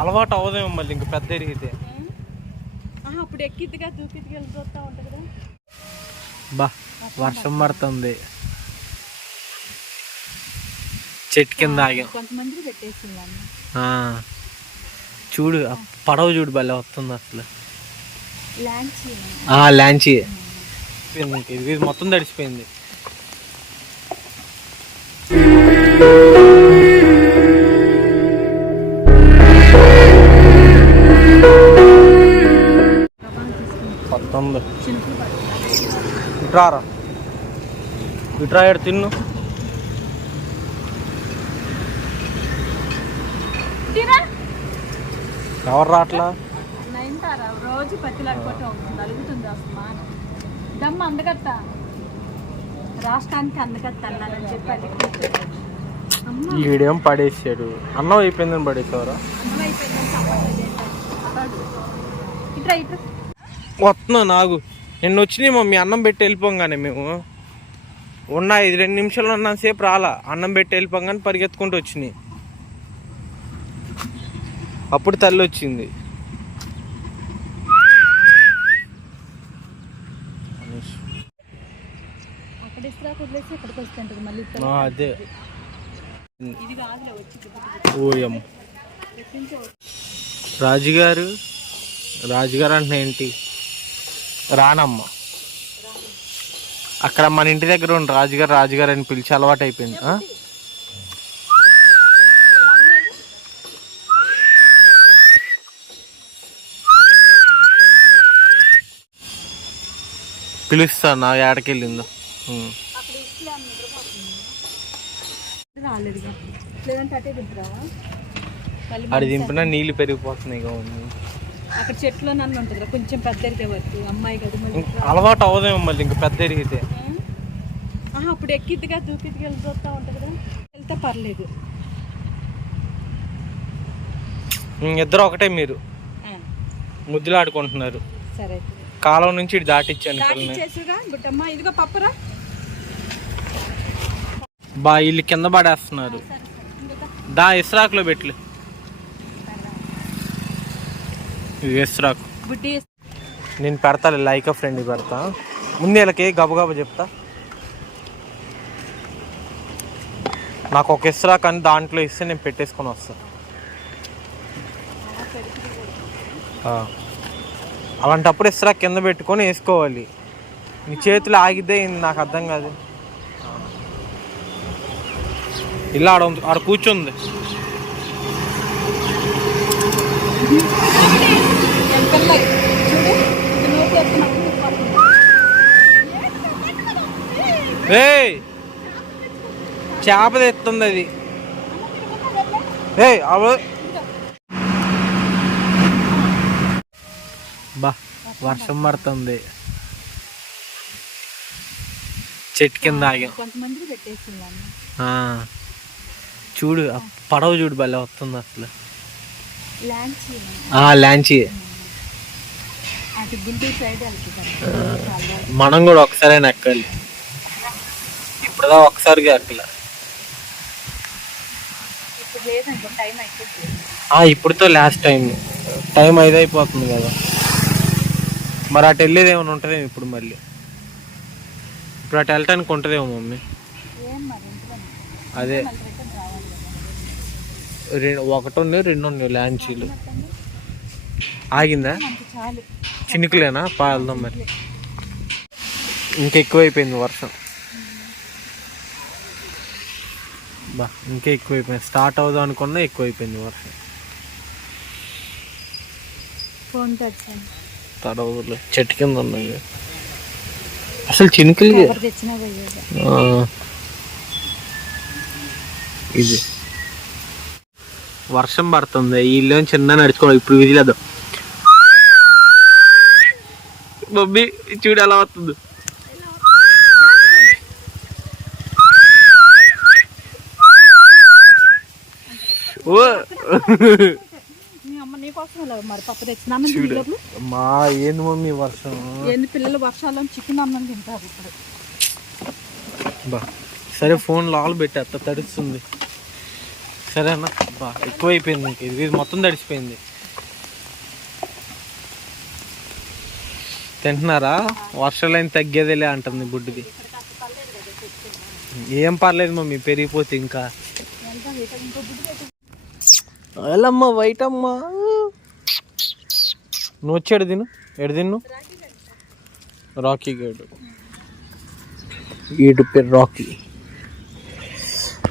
అలవాటు అవ్వదేమో మళ్ళీ ఇంక పెద్ద ఎరిగితే అప్పుడు ఎక్కిద్దిగా దూకిద్దిగా చూస్తూ ఉంటుంది కదా. బా వర్షం పడుతుంది. చెట్టు కింద ఆగాం. చూడు పడవ చూడు భలే వస్తుంది అసలు. లాంచీ. ఇది ఇది మొత్తం తడిసిపోయింది. ఉంది ఇట్రారా? ఇట్రా ఏడు తిన్ను. ఎవరు రాట్లా రోజు దమ్మ అందగత్త. రాష్ట్రానికి అందగత్త అన్నానని ఈడేం పడేసాడు? అన్నం అయిపోయిందని పడేసేవారా. ఇట్రా ఇట్రా. వస్తున్నా నాగు. నిన్న వచ్చినాయి మమ్మీ అన్నం పెట్టి వెళ్ళిపోగానే మేము. ఉన్న ఐదు రెండు నిమిషాలు ఉన్నంతసేపు రాలా. అన్నం పెట్టి వెళ్ళిపోగానే పరిగెత్తుకుంటూ వచ్చినాయి. అప్పుడు తల్లి వచ్చింది. అదే. ఓయం రాజుగారు? రాజుగారు అంటే ఏంటి? రానమ్మ. అక్కడ మన ఇంటి దగ్గర ఉన్న రాజుగారు రాజుగారు అని పిలిచి అలవాటు అయిపోయింది ఆ? పిలుస్తా నా దింపురావా? మళ్ళీ ఆడ దింపినా నీళ్ళు పెరిగిపోతున్నాయి. అక్కడ చెట్లు నన్ను ఉంటుంది కొంచెం పెద్ద ఎరిగే వరకు అమ్మాయి కదా మళ్ళీ. అలవాటు అవ్వదేమో మళ్ళీ ఇంక పెద్ద ఎరిగితే అప్పుడు ఎక్కిద్దిగా దూకిద్దిగా వెళ్ళి చూస్తూ ఉంటుంది కదా. వెళ్తే పర్లేదు. ఇద్దరు ఒకటే మీరు. ఆ, ముద్దులు ఆడుకుంటున్నారు సరే. కాలం నుంచి ఇటు దాటిచ్చాను గుట్టమ్మ ఇదిగో పప్పురా. బా వీళ్ళు కింద పడేస్తున్నారు. దా ఇస్రాకులో పెట్లు బుడ్డి నేను పెడతా లైక్ ఫ్రెండ్ పెడతా. ముందు వీళ్ళకి గబగబ చెప్తా. నాకు ఒక ఇస్రాక్ అని దాంట్లో ఇస్తే నేను పెట్టేసుకొని వస్తా. ఆ. అలాంటప్పుడు ఇస్రా కింద పెట్టుకొని వేసుకోవాలి. నీ చేతులు ఆగిద్దే నాకు అర్థం కాదు. ఇలా ఆడ ఆడ కూర్చుంది. చూడు. నోటి. ఏయ్! చేప తెస్తుంది అది. అవ బా వర్షం పడుతుంది. చెట్టు కింద ఆగాం. చూడు పడవ చూడు భలే వస్తుంది అసలు. లాంచీ అటు గుంటూరు సైడ్ వెళ్తుంది మనం కూడా ఒకసారి ఎక్కాలి ఇప్పుడుదా ఒకసారిగా ఎక్కల. ఇప్పుడు ఆ, ఇప్పుడుతో లాస్ట్ టైం టైం ఐదు అయిపోతుంది కదా. మరి అటు వెళ్ళేది ఏమైనా ఉంటుందేమో ఇప్పుడు మళ్ళీ. ఇప్పుడు అటు వెళ్ళటానికి ఉంటుందేమో మమ్మీ. అదే. రెండు ఒకటి ఉన్నాయి రెండు ఉన్నాయి లాంచీలు ఆగిందా? చినుకులేనా? పా వెళ్దాం మరి. ఇంకెక్కువైపోయింది వర్షం. బా ఇంకా ఎక్కువైపోయింది. స్టార్ట్ అవుదాం అనుకున్నా ఎక్కువైపోయింది వర్షం. ఫోన్ తడవలు చెట్టు కింద ఉన్నాయి అసలు చినుకులు. ఇది. వర్షం పడుతుంది. ఇల్లు చిన్న నడుచుకోవాలి. ఇప్పుడు విధిలేదు మమ్మీ చూడు ఎలా వస్తుంది. ఓ. మీ ఏంది మమ్మీ వర్షం? ఎన్ని పిల్లలు వర్షాల్లో చికెన్ అన్నం తింటారు ఇప్పుడు. బా. సరే ఫోన్ లాల్ పెట్టేస్తా తడుస్తుంది. సరేనా? అబ్బా ఎక్కువైపోయింది ఇంక. ఇది మొత్తం తడిసిపోయింది. తింటున్నారా? వర్షాలైన తగ్గేదేలే అంటుంది బుడ్డిది. ఏం పర్లేదు మమ్మీ పెరిగిపోతే ఇంకా. వెళ్ళమ్మా వైట్ అమ్మా నువ్వు వచ్చి ఎడు తిను? ఎడు తిన్ను? రాకీ గేడు. ఈడు పేరు రాకీ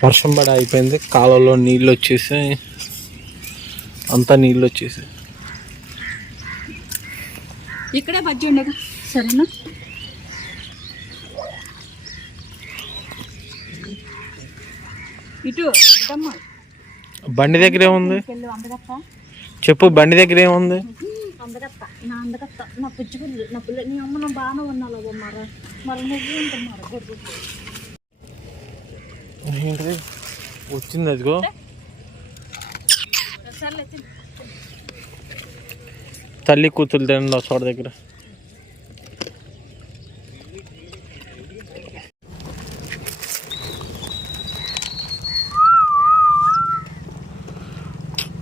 వర్షం పడి అయిపోయింది. కాలువలో నీళ్ళు వచ్చేసి అంతా నీళ్ళు వచ్చేసి. ఇక్కడే బజ్జి ఉండగా సరేనా? ఇటు బండి దగ్గర ఏముంది చెప్పు బండి దగ్గర ఏముంది అందగత్త. నా అందగత్త. నా పుచ్చి పిల్లి నా పిల్ల నీ అమ్మ నా బాగానే ఉన్నావు మర మరి నువ్వు ఏంటిది? వచ్చింది అదిగో. తల్లి కూతురు తినండి చోట దగ్గర.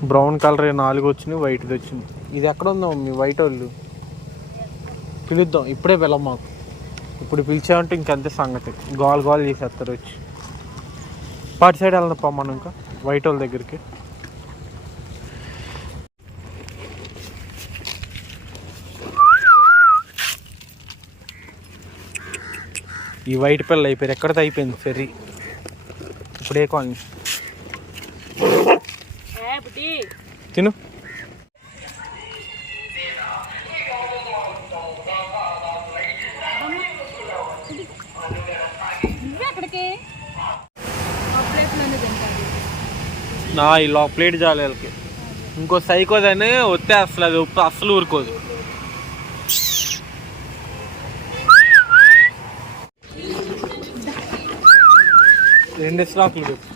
బ్రౌన్ కలర్ నాలుగు వచ్చినాయి వైట్ది వచ్చింది ఇది ఎక్కడ ఉందో మీ వైట్ వాళ్ళు? పిలుద్దాం. ఇప్పుడే పిలం మాకు ఇప్పుడు పిలిచామంటే ఇంకంతే సంగతి. గోల్ గోల్ చేసేస్తారు వచ్చి. పాటి సైడ్ వెళ్దాం మనం ఇంకా? వైట్ వాళ్ళ దగ్గరికి. ఈ వైట్ పిల్ల అయిపోయారు ఎక్కడితో అయిపోయింది ఫెర్రీ. ఇప్పుడు ఏ కాలనీ తిను. నా ఈ లో ప్లేట్ చాలు వీళ్ళకి ఇంకో సైకోదని వస్తే అసలు అది ఉప్పు అస్సలు ఊరుకోదు రెండు స్టాకులు పెట్టు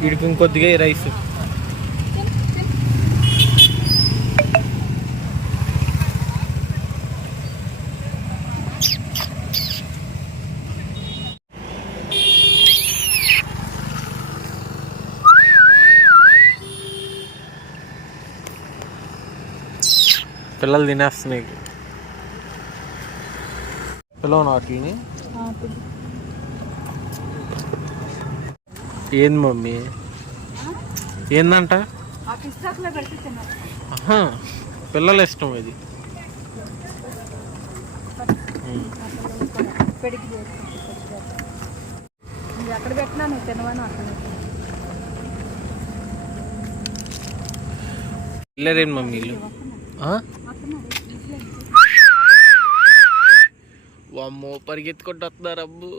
వీడికి ఇంకొద్దిగా ఈ రైస్ పిల్లలు తినేస్తున్నాయి పిల్లలు వాటిని ఏంది మమ్మీ? ఏందంట? ఆ పిల్లల ఇష్టం ఇది. ఎక్కడ పెట్టినా నువ్వు తినవని అక్కడ వెళ్ళరేంటి మమ్మీ వీళ్ళు ఆ? వామ్మో పరిగెత్తుకుంటూ వస్తున్నారు అబ్బు.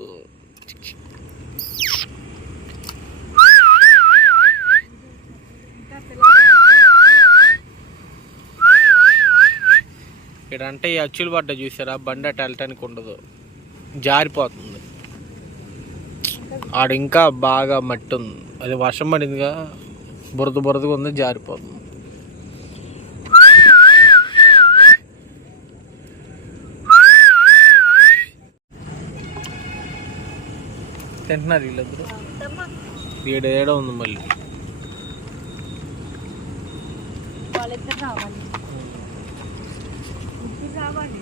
ఇక్కడ అంటే ఈ అచ్చులు పడ్డ చూసారా? బండి అటు వెళ్ళటానికి ఉండదు. జారిపోతుంది. ఆడు ఇంకా బాగా మట్టి ఉంది. అది వర్షం పడిందిగా బురద బురదగా ఉంది జారిపోతుంది. తింటున్నారు వీళ్ళిద్దరు. ఏడేడో ఉంది మళ్ళీ? వాళ్ళిద్దరు రావాలి. రావాలి.